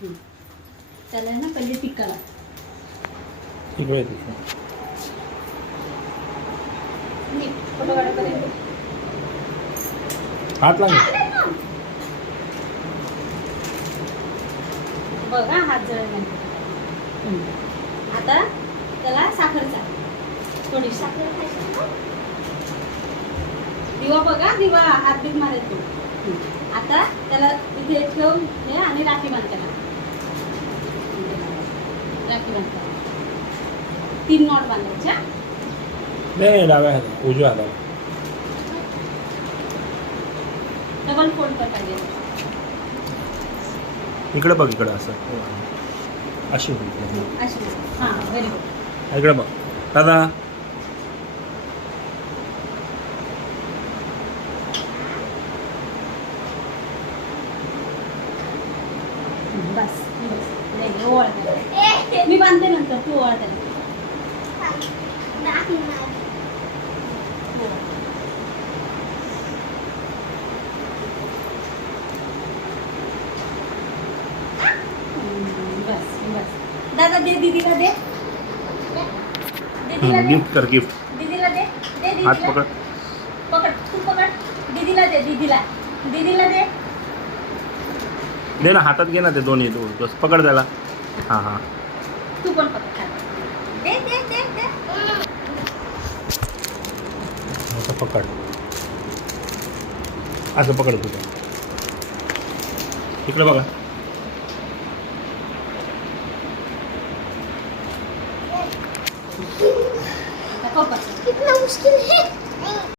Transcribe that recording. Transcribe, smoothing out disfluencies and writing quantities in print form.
त्याला ना पहिले टिक्का लाव. इकडे फोटो काढापर्यंत हात लागेल. बघा हात जळला. आता त्याला साखर चाल. थोडी साखर खायची. दिवा बघा, दिवा हात बीत मारायचो. आता त्याला इथे ठेव हे आणि राखी बांध त्याला. राखी बांध. 3 नॉट बांधायच्या. नाही डाव्या हात उजव्या हाताला. डबल फोल्ड कर पाहिजे. इकडे बघ, इकडे असं अशी होईल. अशी. हां व्हेरी गुड. इकडे बघ दादा. बस बस. नाही ओवाळ. मी बांधते नंतर तू ओवाळ त्याला. बस बस. दादा दे दीदीला दे. दीदीला दे. गिफ्ट कर, गिफ्ट. दीदीला दे. दे हात दीदीला. पकड. पकड तू पकड. दीदीला दे. दीदीला. दीदीला दे. दे ना, हातात घे ना ते दोन्ही. तू बस पकड त्याला. हां हां. तू पण पकड. दे दे दे दे. असं पकड. असं पकड तुझं. इकडे बघा. कितना मुश्किल है.